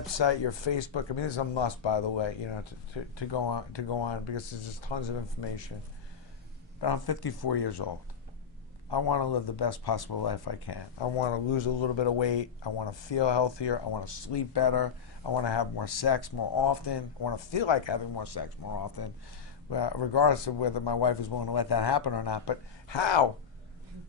website, your Facebook. I mean, this is a must, by the way. You know, to go on because there's just tons of information. But I'm 54 years old. I want to live the best possible life I can. I want to lose a little bit of weight. I want to feel healthier. I want to sleep better. I want to have more sex more often. I want to feel like having more sex more often, regardless of whether my wife is willing to let that happen or not. But how?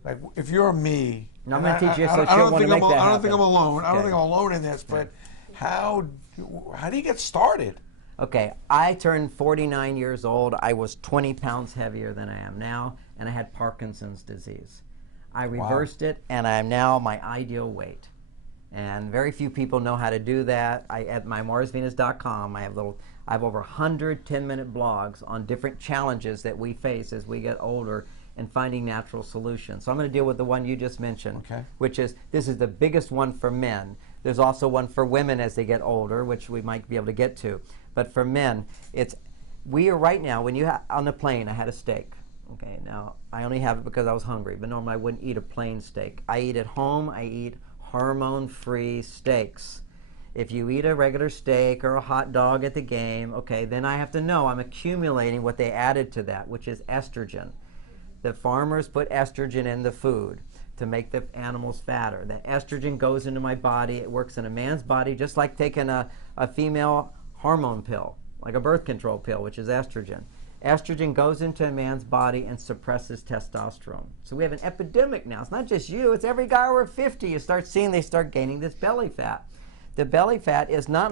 Like, if you're me, I'm going to teach you so I she'll don't want to think make that I don't think I'm happen. alone. I don't Okay. think I'm alone in this. But how do you get started? Okay, I turned 49 years old. I was 20 pounds heavier than I am now, and I had Parkinson's disease. I reversed it, and I am now my ideal weight. And very few people know how to do that. At mymarsvenus.com, I have over 100 10-minute blogs on different challenges that we face as we get older and finding natural solutions. So I'm going to deal with the one you just mentioned, which is, this is the biggest one for men. There's also one for women as they get older, which we might be able to get to. But for men, we are right now, when you on the plane, I had a steak. Okay, now I only have it because I was hungry, but normally I wouldn't eat a plain steak. I eat at home, I eat hormone-free steaks. If you eat a regular steak or a hot dog at the game, okay, then I have to know I'm accumulating what they added to that, which is estrogen. The farmers put estrogen in the food to make the animals fatter. The estrogen goes into my body. It works in a man's body just like taking a female hormone pill, like a birth control pill, which is estrogen. Estrogen goes into a man's body and suppresses testosterone. So we have an epidemic now. It's not just you, it's every guy over 50. You start seeing they start gaining this belly fat. The belly fat is no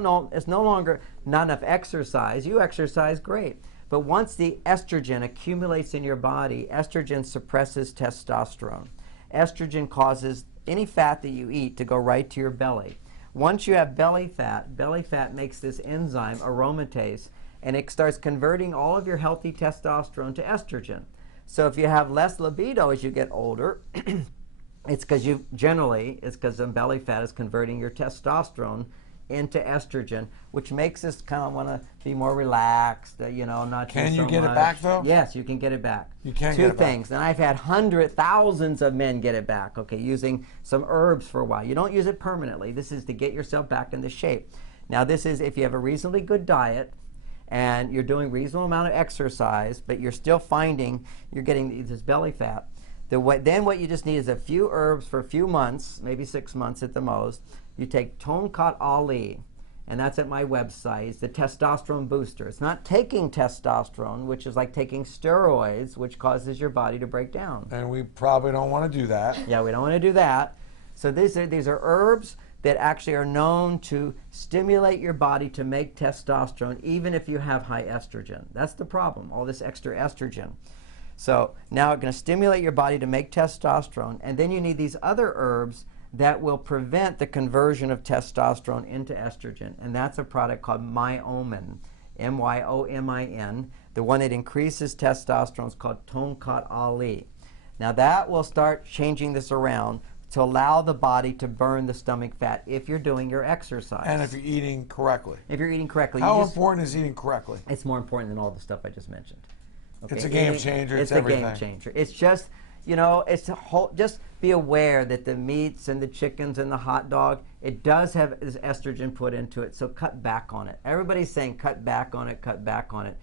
longer not enough exercise. You exercise great. But once the estrogen accumulates in your body, estrogen suppresses testosterone. Estrogen causes any fat that you eat to go right to your belly. Once you have belly fat makes this enzyme, aromatase, and it starts converting all of your healthy testosterone to estrogen. So if you have less libido as you get older, it's because the belly fat is converting your testosterone into estrogen, which makes us kind of want to be more relaxed, not do so much. Can you get it back, though? Yes, you can get it back. You can Two get it back. things, and I've had thousands of men get it back, okay, using some herbs for a while. You don't use it permanently. This is to get yourself back into shape. Now, this is if you have a reasonably good diet, and you're doing reasonable amount of exercise, but you're still finding you're getting this belly fat. Then what you just need is a few herbs for a few months, maybe 6 months at the most. You take Tonkat Ali, and that's at my website. It's the testosterone booster. It's not taking testosterone, which is like taking steroids, which causes your body to break down. And we probably don't want to do that. Yeah, we don't want to do that. So these are herbs that actually are known to stimulate your body to make testosterone, even if you have high estrogen. That's the problem, all this extra estrogen. So now it's going to stimulate your body to make testosterone, and then you need these other herbs that will prevent the conversion of testosterone into estrogen, and that's a product called Myomin, M-Y-O-M-I-N. The one that increases testosterone is called Tonkat Ali. Now that will start changing this around to allow the body to burn the stomach fat if you're doing your exercise. And if you're eating correctly. If you're eating correctly. How important is eating correctly? It's more important than all the stuff I just mentioned. Okay? It's a game changer. It's everything. a game changer. It's just, just be aware that the meats and the chickens and the hot dog, it does have this estrogen put into it, so cut back on it. Everybody's saying cut back on it, cut back on it.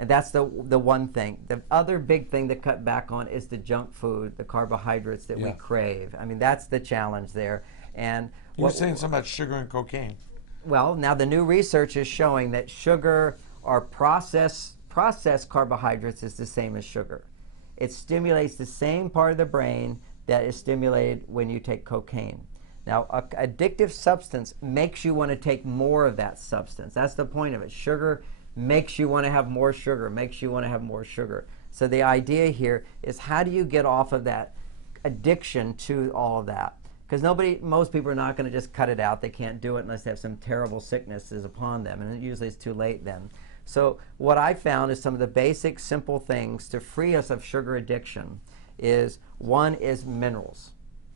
And that's the one thing. The other big thing to cut back on is the junk food, the carbohydrates that we crave. I mean, that's the challenge there. And you're saying something about sugar and cocaine. Well, now the new research is showing that sugar or processed carbohydrates is the same as sugar. It stimulates the same part of the brain that is stimulated when you take cocaine. Now, an addictive substance makes you want to take more of that substance. That's the point of it. Sugar makes you want to have more sugar, makes you want to have more sugar. So the idea here is, how do you get off of that addiction to all of that? Because most people are not going to just cut it out. They can't do it unless they have some terrible sicknesses upon them, and usually it's too late then. So what I found is some of the basic, simple things to free us of sugar addiction is, one is minerals.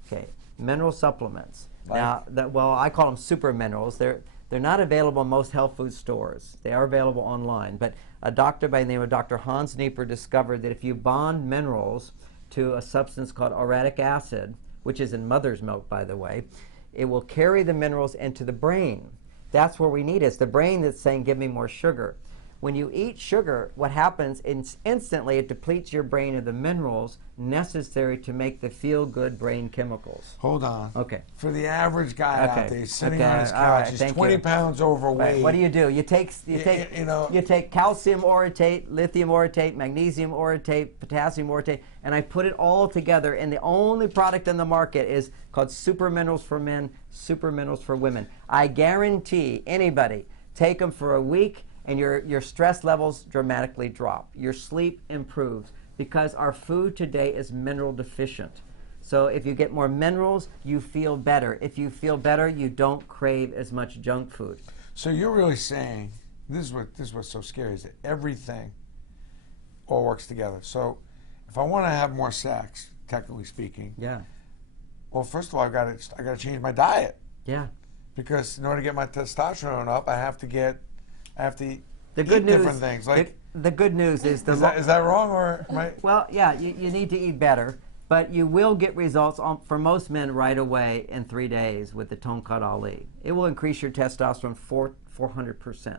Okay, mineral supplements. Right. Now, I call them super minerals. They're not available in most health food stores. They are available online. But a doctor by the name of Dr. Hans Nieper discovered that if you bond minerals to a substance called uric acid, which is in mother's milk, by the way, it will carry the minerals into the brain. That's where we need it. It's the brain that's saying, give me more sugar. When you eat sugar, what happens is instantly it depletes your brain of the minerals necessary to make the feel-good brain chemicals. Hold on. Okay. For the average guy out there, he's sitting on his All couch, right, he's 20 pounds overweight. Right. What do? You take calcium orotate, lithium orotate, magnesium orotate, potassium orotate, and I put it all together, and the only product on the market is called Super Minerals for Men, Super Minerals for Women. I guarantee anybody, take them for a week, and your stress levels dramatically drop. Your sleep improves because our food today is mineral deficient. So if you get more minerals, you feel better. If you feel better, you don't crave as much junk food. So you're really saying, this is what's so scary, is that everything all works together. So if I want to have more sex, technically speaking, yeah. Well, first of all, I got to change my diet. Yeah. Because in order to get my testosterone up, I have to eat the good news, different things. Like the good news is is that wrong or am I? Well, yeah, you need to eat better, but you will get results for most men right away in 3 days with the Tonkat Ali. It will increase your testosterone 400%.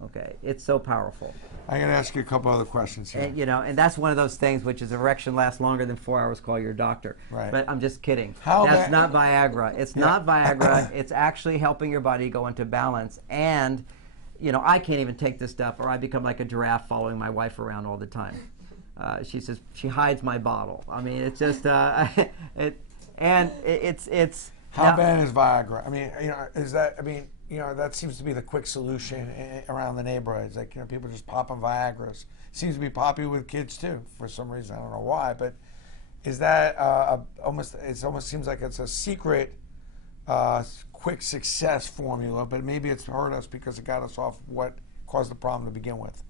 Okay, it's so powerful. I'm going to ask you a couple other questions here. And, and that's one of those things which is erection lasts longer than 4 hours, call your doctor. Right. But I'm just kidding. That's not Viagra. It's not Viagra. It's actually helping your body go into balance. And, I can't even take this stuff or I become like a giraffe following my wife around all the time. She says, she hides my bottle. I mean, it's just, it's. How bad is Viagra? I mean, that seems to be the quick solution around the neighborhoods. Like, people just popping Viagra's. Seems to be popular with kids too, for some reason. I don't know why, but is that almost? It almost seems like it's a secret, quick success formula. But maybe it's hurt us because it got us off what caused the problem to begin with.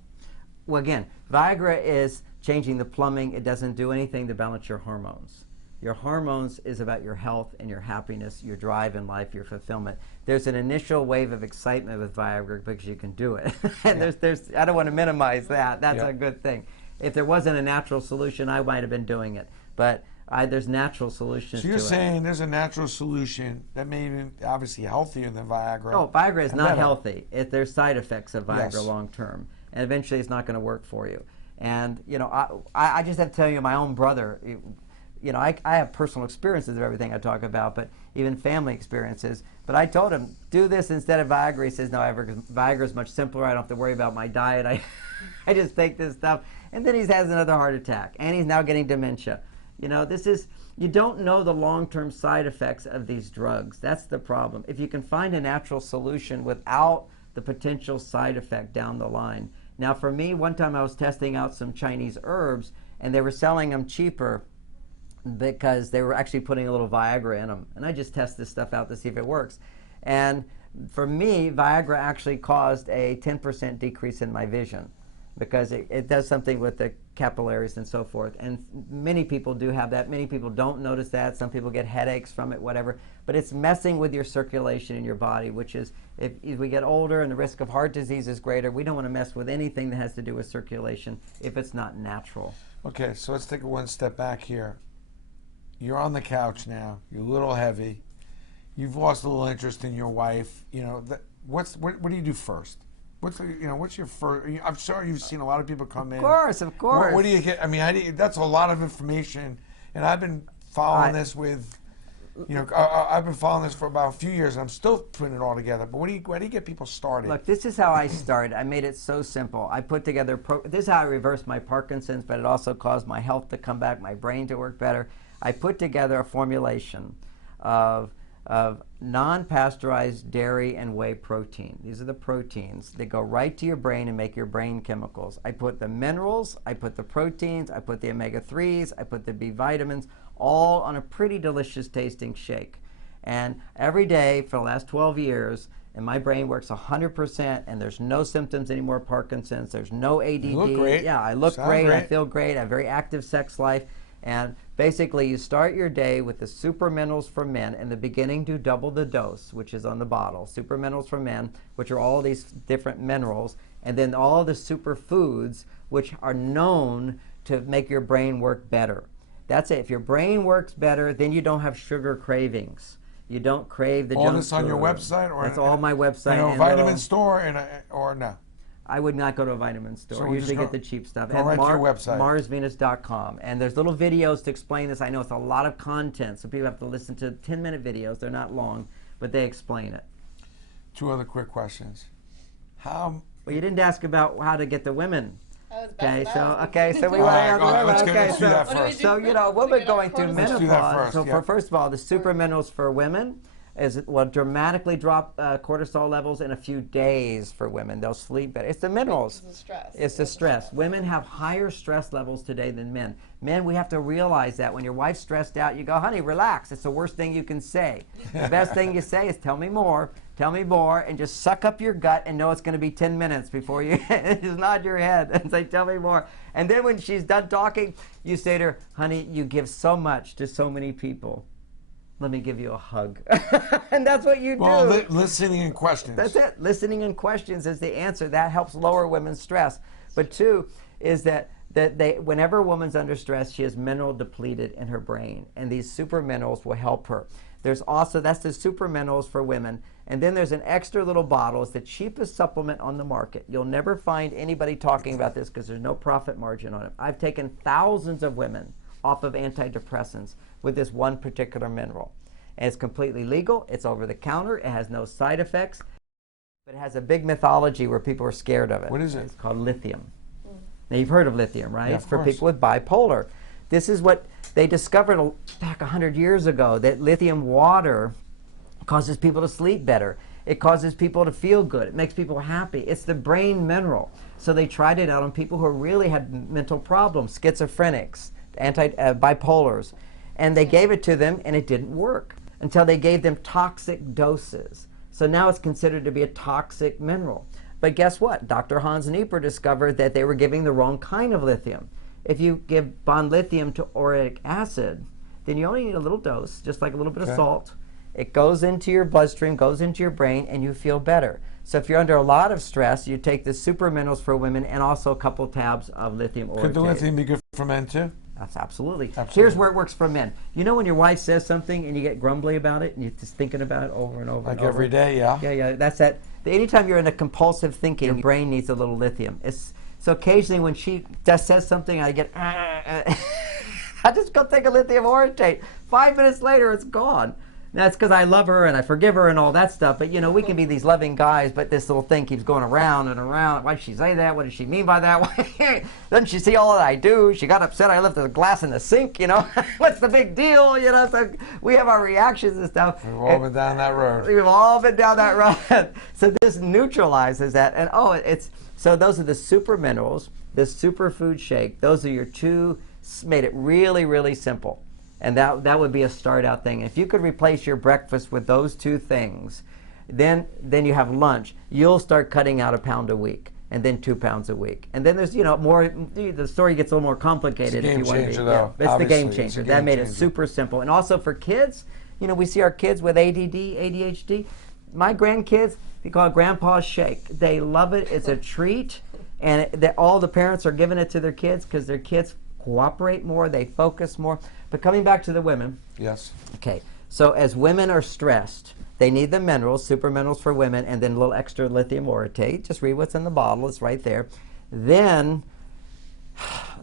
Well, again, Viagra is changing the plumbing. It doesn't do anything to balance your hormones. Your hormones is about your health and your happiness, your drive in life, your fulfillment. There's an initial wave of excitement with Viagra because you can do it. And there's I don't want to minimize that. That's a good thing. If there wasn't a natural solution, I might have been doing it. But there's natural solutions to it. So you're saying there's a natural solution that may be obviously healthier than Viagra. No, Viagra is not healthy. There's side effects of Viagra Yes. long term. And eventually it's not going to work for you. And, I just have to tell you, my own brother, I have personal experiences of everything I talk about, but even family experiences. But I told him, do this instead of Viagra. He says, no, Viagra is much simpler. I don't have to worry about my diet. I just take this stuff. And then he has another heart attack. And he's now getting dementia. You don't know the long-term side effects of these drugs. That's the problem. If you can find a natural solution without the potential side effect down the line. Now, for me, one time I was testing out some Chinese herbs, and they were selling them cheaper because they were actually putting a little Viagra in them. And I just test this stuff out to see if it works. And for me, Viagra actually caused a 10% decrease in my vision because it does something with the capillaries and so forth. And many people do have that. Many people don't notice that. Some people get headaches from it, whatever. But it's messing with your circulation in your body, which is, if we get older and the risk of heart disease is greater, we don't want to mess with anything that has to do with circulation if it's not natural. Okay, so let's take one step back here. You're on the couch now. You're a little heavy. You've lost a little interest in your wife. What do you do first? What's your first? I'm sure you've seen a lot of people come in. Of course. What do you get? I mean, that's a lot of information, and I've been following this with, I've been following this for about a few years, and I'm still putting it all together. But where do you get people started? Look, this is how I started. I made it so simple. I put together. This is how I reversed my Parkinson's, but it also caused my health to come back, my brain to work better. I put together a formulation of non-pasteurized dairy and whey protein. These are the proteins that go right to your brain and make your brain chemicals. I put the minerals, I put the proteins, I put the omega-3s, I put the B vitamins, all on a pretty delicious tasting shake. And every day for the last 12 years, and my brain works 100%, and there's no symptoms anymore, Parkinson's, there's no ADD. You look great. Yeah, I look great, I feel great, I have a very active sex life. And basically, you start your day with the Super Minerals for Men. In the beginning, do double the dose, which is on the bottle. Super Minerals for Men, which are all these different minerals. And then all the superfoods, which are known to make your brain work better. That's it. If your brain works better, then you don't have sugar cravings. You don't crave the all junk this on your food. website, or That's all my website. in a and vitamin little- store, or no? I would not go to a vitamin store. So I we usually just get the cheap stuff. go right to your website. MarsVenus.com. And there's little videos to explain this. I know it's a lot of content, so people have to listen to 10-minute videos. They're not long, but they explain it. 2 other quick questions. How? Well, you didn't ask about how to get the women. Okay, So we All want right, to all right, let's okay, do that What do we first. do? So, you know, women going through Let's do that menopause. first, So, yeah. first of all, the super minerals for women will dramatically drop cortisol levels in a few days for women. They'll sleep better. It's the minerals. It's the stress. It's the stress. Women have higher stress levels today than men. Men, we have to realize that when your wife's stressed out, you go, honey, relax. It's the worst thing you can say. The best thing you say is tell me more, and just suck up your gut and know it's going to be 10 minutes before you just nod your head and say, tell me more. And then when she's done talking, you say to her, honey, you give so much to so many people. Let me give you a hug. And that's what you do. Well, listening and questions. That's it. Listening and questions is the answer. That helps lower women's stress. But 2 is that whenever a woman's under stress, she is mineral depleted in her brain. And these super minerals will help her. There's also, that's the super minerals for women. And then there's an extra little bottle. It's the cheapest supplement on the market. You'll never find anybody talking about this because there's no profit margin on it. I've taken thousands of women off of antidepressants with this one particular mineral. And it's completely legal. It's over the counter. It has no side effects. But it has a big mythology where people are scared of it. What is it? It's called lithium. Now, you've heard of lithium, right? Yeah, It's of for course. people with bipolar. This is what they discovered back 100 years ago, that lithium water causes people to sleep better. It causes people to feel good. It makes people happy. It's the brain mineral. So they tried it out on people who really had mental problems, schizophrenics, bipolars. And they gave it to them, and it didn't work until they gave them toxic doses. So now it's considered to be a toxic mineral. But guess what? Dr. Hans Nieper discovered that they were giving the wrong kind of lithium. If you give bond lithium to uric acid, then you only need a little dose, just like a little bit of salt. It goes into your bloodstream, goes into your brain, and you feel better. So if you're under a lot of stress, you take the super minerals for women and also a couple tabs of lithium orotate. Could the lithium be good for men too? That's absolutely. Here's where it works for men. You know when your wife says something and you get grumbly about it and you're just thinking about it over and over Like and over? every day, yeah. Yeah, that's that. Anytime you're in a compulsive thinking, your brain needs a little lithium. So occasionally when she just says something, I get, I just go take a lithium orotate. 5 minutes later, it's gone. That's because I love her and I forgive her and all that stuff. But, you know, we can be these loving guys, but this little thing keeps going around and around. Why did she say that? What did she mean by that? Doesn't she see all that I do? She got upset I left the glass in the sink, you know? What's the big deal? You know, so we have our reactions and stuff. We've all been down that road. We've all been down that road. So this neutralizes that. And, so those are the super minerals, the superfood shake. Those are your 2, made it really, really simple. And that would be a start out thing. If you could replace your breakfast with those 2 things, then you have lunch. You'll start cutting out 1 pound a week, and then 2 pounds a week. And then there's, you know, more. The story gets a little more complicated. It's a game if you want changer, to be, though. it's the game Obviously, it's a changer. game That made it changer. super simple. And also for kids, you know, we see our kids with ADD, ADHD. My grandkids, they call it Grandpa's Shake. They love it. It's a treat, and all the parents are giving it to their kids because their kids cooperate more, they focus more. But coming back to the women. Yes. Okay, so as women are stressed, they need the minerals, super minerals for women, and then a little extra lithium orotate. Just read what's in the bottle, it's right there. Then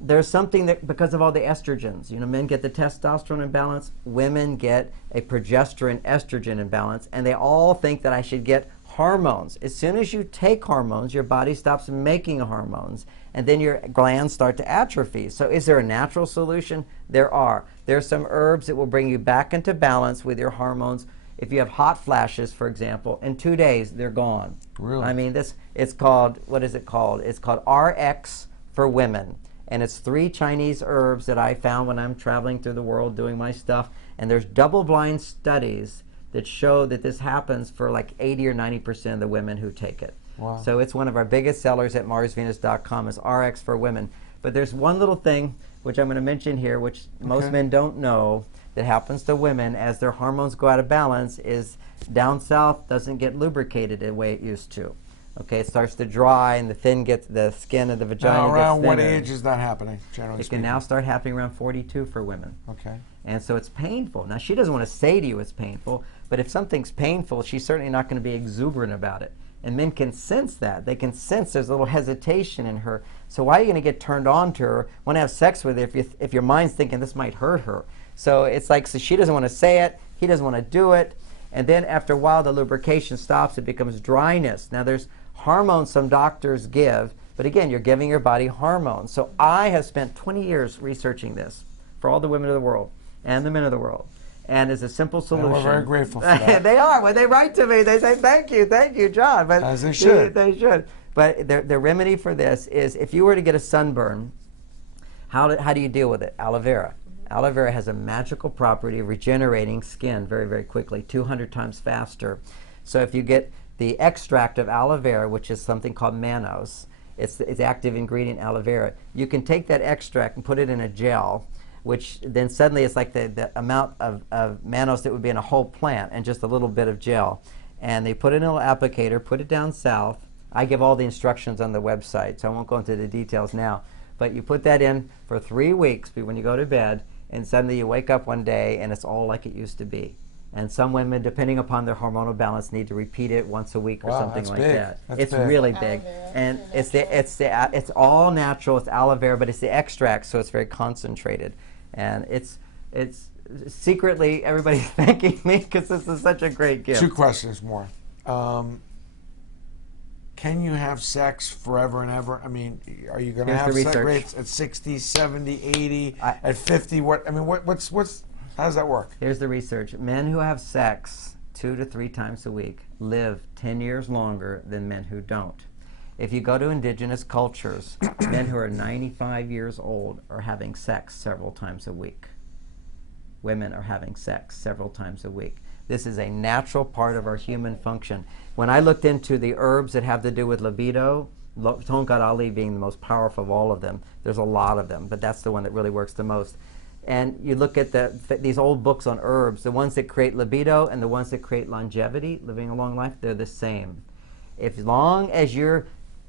there's something that, because of all the estrogens, you know, men get the testosterone imbalance, women get a progesterone estrogen imbalance, and they all think that I should get hormones. As soon as you take hormones, your body stops making hormones, and then your glands start to atrophy. So is there a natural solution? There are. There are some herbs that will bring you back into balance with your hormones. If you have hot flashes, for example, in 2 days, they're gone. Really? I mean, it's called, what is it called? It's called RX for women. And it's 3 Chinese herbs that I found when I'm traveling through the world doing my stuff. And there's double-blind studies that show that this happens for like 80 or 90% of the women who take it. Wow. So it's one of our biggest sellers at MarsVenus.com is RX for women. But there's one little thing which I'm going to mention here, which most men don't know, that happens to women as their hormones go out of balance, is down south doesn't get lubricated the way it used to. Okay, it starts to dry, and the skin of the vagina Now, around gets what thinner. age is that happening, generally It speaking? can now start happening around 42 for women. Okay. And so it's painful. Now, she doesn't want to say to you it's painful, but if something's painful, she's certainly not going to be exuberant about it. And men can sense that. They can sense there's a little hesitation in her. So why are you going to get turned on to her, want to have sex with her if your mind's thinking this might hurt her? So it's like, so she doesn't want to say it, he doesn't want to do it, and then after a while the lubrication stops, it becomes dryness. Now there's hormones some doctors give, but again, you're giving your body hormones. So I have spent 20 years researching this for all the women of the world and the men of the world. And as a simple solution. And we're very grateful for that. They are. When they write to me, they say, thank you, John. But as they should. They should. But the remedy for this is, if you were to get a sunburn, how do you deal with it? Aloe vera. Aloe vera has a magical property of regenerating skin very, very quickly, 200 times faster. So if you get the extract of aloe vera, which is something called mannose, it's the active ingredient aloe vera, you can take that extract and put it in a gel, which then suddenly it's like the amount of mannose that would be in a whole plant and just a little bit of gel. And they put it in a little applicator, put it down south. I give all the instructions on the website, so I won't go into the details now. But you put that in for 3 weeks when you go to bed, and suddenly you wake up one day and it's all like it used to be. And some women, depending upon their hormonal balance, need to repeat it once a week or something like that. It's really big. And it's all natural, it's aloe vera, but it's the extract, so it's very concentrated. And it's secretly, everybody's thanking me because this is such a great gift. 2 questions more. Can you have sex forever and ever? I mean, are you going to have sex rates at 60, 70, 80, at 50? How does that work? Here's the research. Men who have sex 2 to 3 times a week live 10 years longer than men who don't. If you go to indigenous cultures, men who are 95 years old are having sex several times a week. Women are having sex several times a week. This is a natural part of our human function. When I looked into the herbs that have to do with libido, Tonkat Ali being the most powerful of all of them, there's a lot of them, but that's the one that really works the most. And you look at these old books on herbs, the ones that create libido and the ones that create longevity, living a long life, they're the same. As long as you're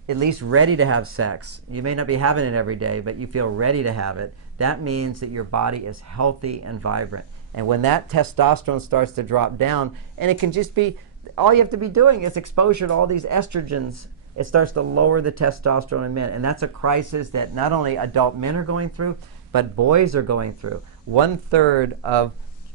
at least ready to have sex, you may not be having it every day, but you feel ready to have it, that means that your body is healthy and vibrant. And when that testosterone starts to drop down, and it can just be, all you have to be doing is exposure to all these estrogens, it starts to lower the testosterone in men. And that's a crisis that not only adult men are going through, but boys are going through. 1/3 of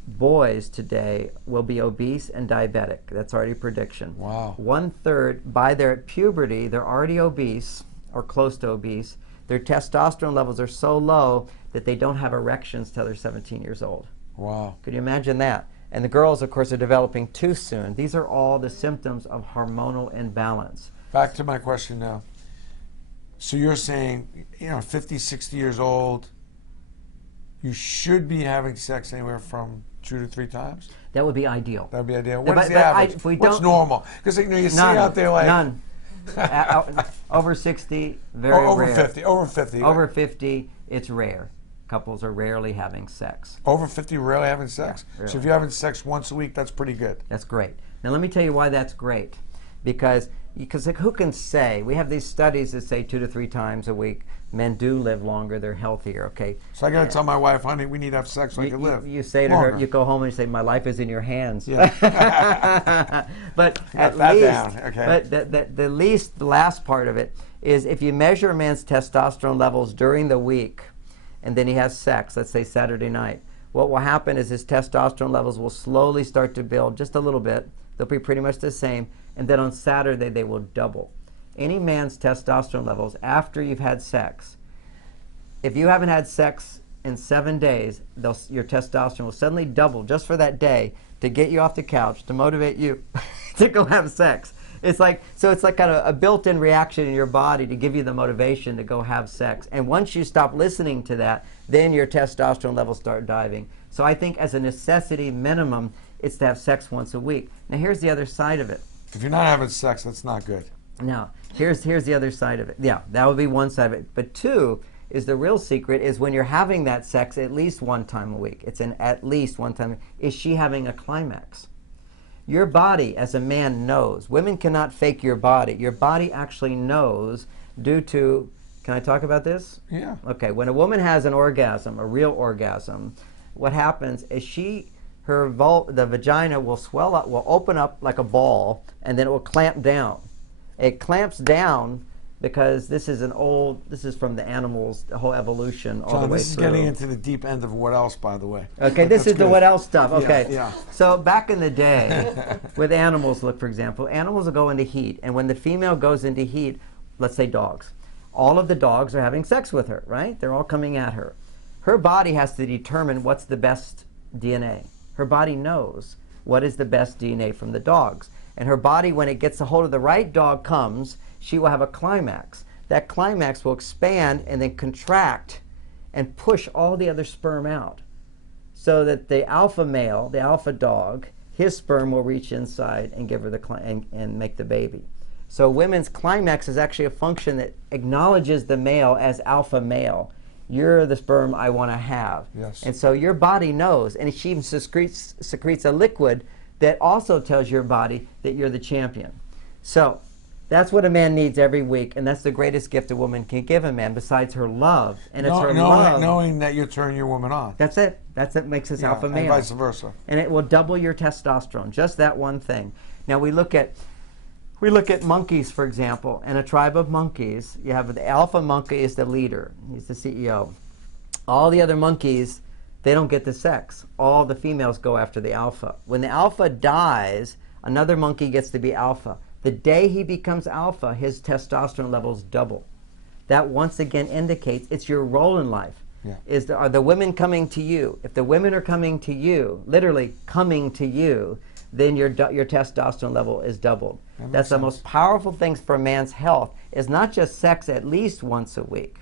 boys today will be obese and diabetic. That's already a prediction. Wow. 1/3, by their puberty, they're already obese or close to obese. Their testosterone levels are so low that they don't have erections till they're 17 years old. Wow. Could you imagine that? And the girls, of course, are developing too soon. These are all the symptoms of hormonal imbalance. Back to my question now. So you're saying, 50, 60 years old, you should be having sex anywhere from 2 to 3 times? That would be ideal. That would be ideal. What is the average? What's normal? Because you see out there like... None. Over 60, very rare. Over 50. Over 50, it's rare. Couples are rarely having sex. Over 50, rarely having sex? Yeah, rarely. So if you're having sex once a week, that's pretty good. That's great. Now let me tell you why that's great. Because who can say, we have these studies that say 2 to 3 times a week, men do live longer, they're healthier, okay? So I got to tell my wife, honey, we need to have sex so I can live. You say to her, you go home and you say, my life is in your hands. Yeah. But at least, but the last part of it is if you measure a man's testosterone levels during the week and then he has sex, let's say Saturday night, what will happen is his testosterone levels will slowly start to build just a little bit. They'll be pretty much the same. And then on Saturday, they will double. Any man's testosterone levels after you've had sex, if you haven't had sex in 7 days, your testosterone will suddenly double just for that day to get you off the couch, to motivate you to go have sex. It's like kind of a built-in reaction in your body to give you the motivation to go have sex. And once you stop listening to that, then your testosterone levels start diving. So I think as a necessity minimum, it's to have sex once a week. Now here's the other side of it. If you're not having sex, that's not good. Now, here's the other side of it. Yeah, that would be one side of it. But 2 is the real secret is when you're having that sex at least 1 time a week. It's an at least 1 time. Is she having a climax? Your body, as a man, knows. Women cannot fake your body. Your body actually knows due to, can I talk about this? Yeah. Okay, when a woman has an orgasm, a real orgasm, what happens is the vagina will swell up, will open up like a ball, and then it will clamp down. It clamps down because this is from the animals, the whole evolution all the way this is through. getting into the deep end of what else, by the way. Okay, But this that's is the good. what else stuff. Okay. Yeah. So back in the day, with animals, look, for example, animals will go into heat, and when the female goes into heat, let's say dogs, all of the dogs are having sex with her, right? They're all coming at her. Her body has to determine what's the best DNA. Her body knows what is the best DNA from the dogs. And her body, when it gets a hold of the right dog comes, she will have a climax. That climax will expand and then contract and push all the other sperm out, so that the alpha male, the alpha dog, his sperm will reach inside and give her and make the baby. So women's climax is actually a function that acknowledges the male as alpha male. You're the sperm I want to have. Yes. And so your body knows, and she even secretes a liquid that also tells your body that you're the champion. So that's what a man needs every week, and that's the greatest gift a woman can give a man besides her love. And it's her love. Knowing that you turn your woman on. That's it. That's what makes us alpha male. And vice versa. And it will double your testosterone, just that one thing. Now we look at monkeys, for example. In a tribe of monkeys, you have the alpha monkey is the leader. He's the CEO. All the other monkeys, they don't get the sex. All the females go after the alpha. When the alpha dies, another monkey gets to be alpha. The day he becomes alpha, his testosterone levels double. That once again indicates it's your role in life. Yeah. Are the women coming to you? If the women are coming to you, literally coming to you, then your testosterone level is doubled. That's the most powerful things for a man's health, is not just sex at least once a week,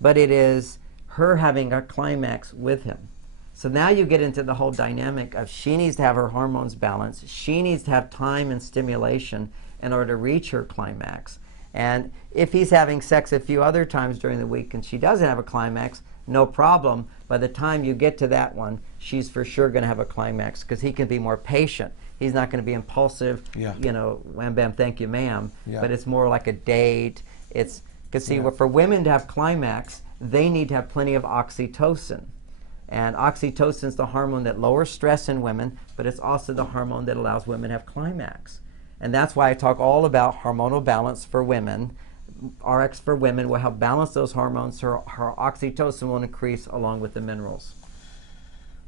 but it is her having a climax with him. So now you get into the whole dynamic of she needs to have her hormones balanced. She needs to have time and stimulation in order to reach her climax. And if he's having sex a few other times during the week and she doesn't have a climax, no problem. By the time you get to that one, she's for sure going to have a climax because he can be more patient. He's not going to be impulsive, wham, bam, thank you, ma'am. Yeah. But it's more like a date. It's because see, for women to have climax, they need to have plenty of oxytocin. And oxytocin is the hormone that lowers stress in women, but it's also the hormone that allows women to have climax. And that's why I talk all about hormonal balance for women. RX for women will help balance those hormones so her oxytocin will increase along with the minerals.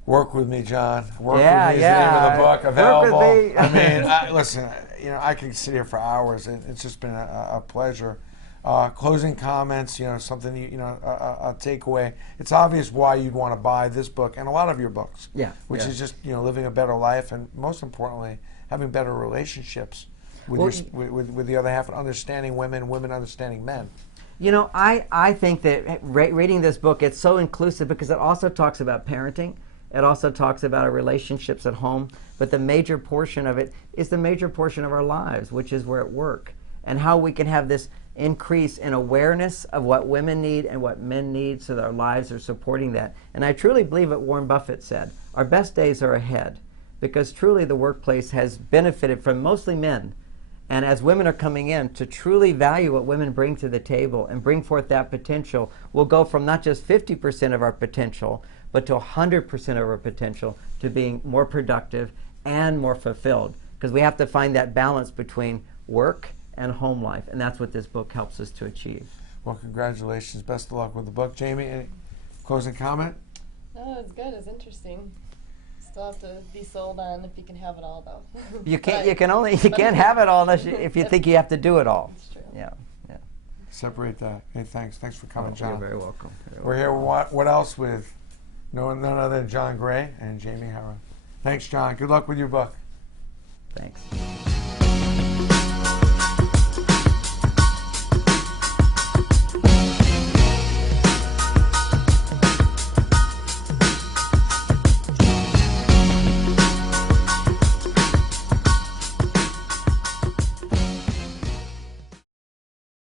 Work with me, John. Work with me is the name of the book. Available. Work with me. I mean, listen, I could sit here for hours. It's just been a pleasure. Closing comments, something, a takeaway. It's obvious why you'd want to buy this book and a lot of your books. Yeah. Which is just, living a better life and most importantly, having better relationships with the other half and understanding women understanding men. I think that reading this book, it's so inclusive because it also talks about parenting. It also talks about our relationships at home. But the major portion of it is the major portion of our lives, which is we're at work. And how we can have this increase in awareness of what women need and what men need so that our lives are supporting that. And I truly believe what Warren Buffett said, our best days are ahead, because truly the workplace has benefited from mostly men. And as women are coming in to truly value what women bring to the table and bring forth that potential, we'll go from not just 50% of our potential, but to 100% of our potential to being more productive and more fulfilled. Because we have to find that balance between work and home life, and that's what this book helps us to achieve. Well, congratulations. Best of luck with the book. Jamie, any closing comment? No, it's good. It's interesting. Still have to be sold on if you can have it all, though. You can't. You can't have it all unless if you think you have to do it all. That's true. Yeah. Separate that. Hey, thanks for coming, John. You're very welcome. We're here. What else with none other than John Gray and Jamie Harrow. Thanks, John. Good luck with your book. Thanks.